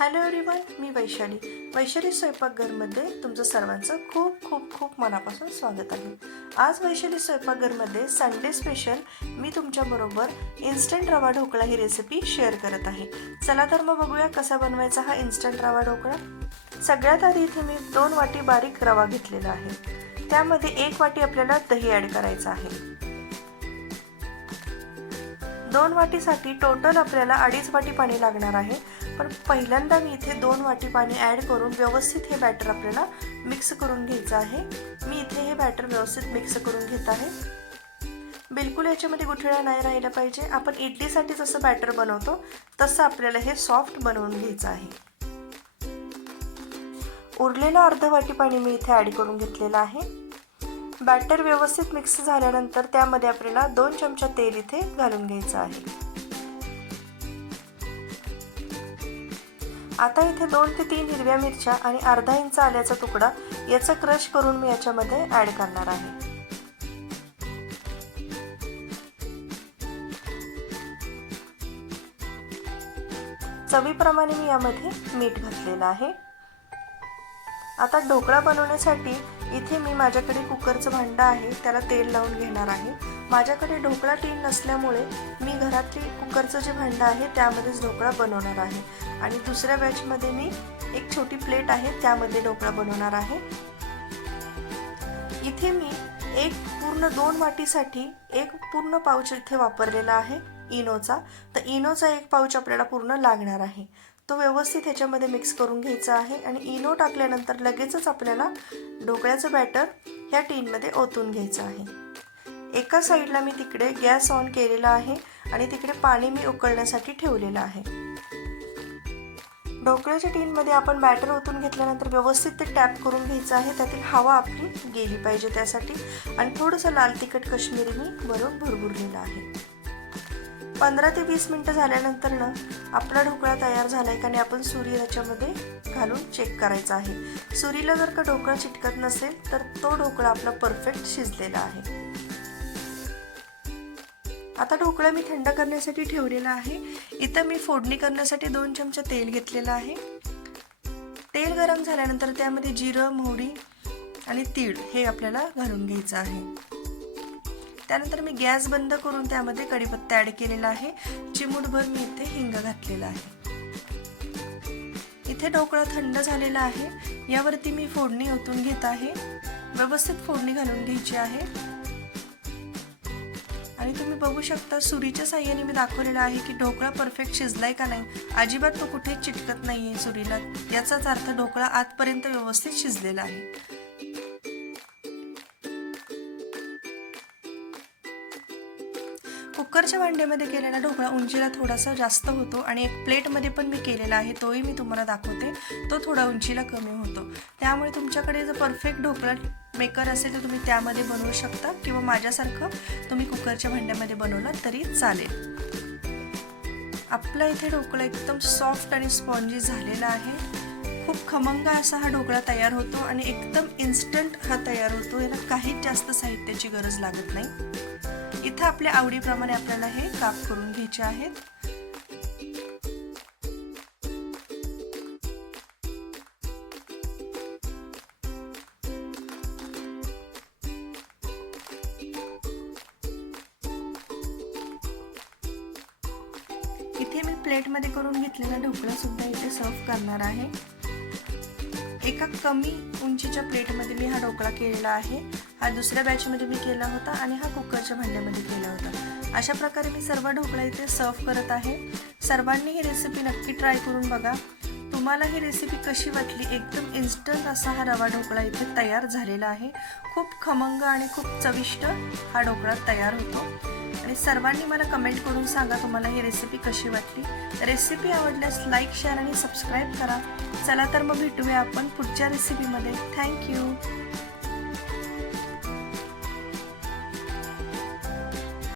Hello everyone मी वैशाली. वैशाली स्वयंपाकघरमध्ये तुमचं सर्वांचं खूप खूप खूप मनापासून स्वागत आहे. आज वैशाली स्वयंपाकघरमध्ये संडे स्पेशल मी तुमच्याबरोबर इन्स्टंट रवा ढोकळा ही रेसिपी शेअर करत आहे. चला तर मग बघूया कसा बनवायचा हा इन्स्टंट रवा ढोकळा. सगळ्यात आधी इथे मी दोन वाटी बारीक रवा घेतलेला आहे. त्यामध्ये एक वाटी आपल्याला दही ॲड करायचं आहे. दोन वाटीसाठी टोटल आपल्याला अडीच वाटी पाणी लागणार आहे. पण पहिल्यांदा मी इथे दोन वाटी पाणी ॲड करून व्यवस्थित हे बॅटर आपल्याला मिक्स करून घ्यायचं आहे. मी इथे हे बॅटर व्यवस्थित मिक्स करून घेत आहे. बिलकुल याच्यामध्ये गुठळ्या नाही राहिला पाहिजे. आपण इडलीसाठी जसं बॅटर बनवतो तसं आपल्याला हे सॉफ्ट बनवून घ्यायचं आहे. उरलेलं अर्ध वाटी पाणी मी इथे ॲड करून घेतलेलं आहे. बॅटर व्यवस्थित मिक्स झाल्यानंतर त्यामध्ये आपल्याला दोन चमचा तेल इथे घालून घ्यायचं आहे. आता इथे दोन ते तीन हिरव्या मिरच्या आणि अर्धा इंच आल्याचा तुकडा याचं क्रश करून मी याच्यामध्ये ॲड करणार आहे. चवीप्रमाणे मी यामध्ये मीठ घातलेलं आहे. आता ढोकळा बनवण्यासाठी इथे मी माझ्याकडे कुकरचं भांडं आहे त्याला तेल लावून घेणार आहे. माझ्याकडे ढोकळा टीन नसल्यामुळे मी घरातली कुकरचं जे भांडं आहे त्यामध्येच ढोकळा बनवणार आहे. आणि दुसऱ्या बॅचमध्ये मी एक छोटी प्लेट आहे त्यामध्ये ढोकळा बनवणार आहे. इथे मी एक पूर्ण दोन वाटीसाठी एक पूर्ण पाऊच इथे वापरलेला आहे इनोचा. तर इनोचा एक पाऊच आपल्याला पूर्ण लागणार आहे. तो व्यवस्थित ह्याच्यामध्ये मिक्स करून घ्यायचा आहे आणि इनो टाकल्यानंतर लगेचच आपल्याला ढोकळ्याचं बॅटर ह्या टीनमध्ये ओतून घ्यायचं आहे. एका साईडला मी तिकडे गॅस ऑन केलेला आहे आणि तिकडे पाणी मी उकळण्यासाठी ठेवलेलं आहे. ढोकळ्याच्या टीनमध्ये आपण बॅटर ओतून घेतल्यानंतर व्यवस्थित ते टॅप करून घ्यायचं आहे. त्यातील हवा आपली गेली पाहिजे त्यासाठी. आणि थोडंसं लाल तिखट कश्मीरी मी बरोबर भरभुरलेलं आहे. पंधरा ते वीस मिनटं झाल्यानंतर ना आपला ढोकळा तयार झाला आहे का नाही आपण सुरी ह्याच्यामध्ये घालून चेक करायचा आहे. सुरीला जर का ढोकळा चिटकत नसेल तर तो ढोकळा आपला परफेक्ट शिजलेला आहे. आता ढोकळा मी थंड करण्यासाठी ठेवलेला आहे. इथं मी फोडणी करण्यासाठी दोन चमचा तेल घेतलेलं आहे. तेल गरम झाल्यानंतर त्यामध्ये जिरं मोहरी आणि तीळ हे आपल्याला घालून घ्यायचं आहे. त्यानंतर मी गॅस बंद करून त्यामध्ये कढीपत्ता ॲड केलेला आहे. चिमूटभर मी इथे हिंग घातलेला आहे. इथे ढोकळा थंड झालेला आहे. यावरती मी फोडणी ओतून घेत आहे. व्यवस्थित फोडणी घालून घ्यायची आहे. आणि तुम्ही बघू शकता सुरीच्या साह्याने मी दाखवलेलं आहे की ढोकळा परफेक्ट शिजलाय का नाही. अजिबात तो कुठेच चिटकत नाहीये सुरीला. याचाच अर्थ ढोकळा आतपर्यंत व्यवस्थित शिजलेला आहे. कुकरच्या भांड्यामध्ये केलेला ढोकळा उंचीला थोडासा जास्त होतो आणि एक प्लेटमध्ये पण मी केलेला आहे तोही मी तुम्हाला दाखवते. तो थोडा उंचीला कमी होतो. त्यामुळे तुमच्याकडे जर परफेक्ट ढोकळा मेकर असेल तर तुम्ही त्यामध्ये बनवू शकता किंवा माझ्यासारखं तुम्ही कुकरच्या भांड्यामध्ये बनवला तरी चालेल. आपला इथे ढोकळा एकदम सॉफ्ट आणि स्पॉन्जी झालेला आहे. खूप खमंग असा हा ढोकळा तयार होतो आणि एकदम इन्स्टंट हा तयार होतो. याला काहीच जास्त साहित्याची गरज लागत नाही. इथं आपल्या आवडीप्रमाणे आपल्याला हे काप करून घ्यायचे आहेत. इथे मी प्लेटमध्ये करून घेतलेला ढोकळा सुद्धा इथे सर्व करणार आहे. एका कमी उंचीच्या प्लेटमध्ये मी हा ढोकळा केलेला आहे. हा दुसऱ्या बॅचमध्ये मी केला होता आणि हा कुकरच्या भांड्यामध्ये केला होता. अशा प्रकारे मी सर्व ढोकळा इथे सर्व करत आहे. सर्वांनी ही रेसिपी नक्की ट्राय करून बघा. तुम्हाला ही रेसिपी कशी वाटली? एकदम इन्स्टंट असा हा रवा ढोकळा इथे तयार झालेला आहे. खूप खमंग आणि खूप चविष्ट हा ढोकळा तयार होतो. आणि सर्वांनी मला कमेंट करून सांगा तुम्हाला ही रेसिपी कशी वाटली. रेसिपी आवडल्यास लाईक शेअर आणि सबस्क्राईब करा. चला तर मग भेटूया आपण पुढच्या रेसिपीमध्ये थँक्यू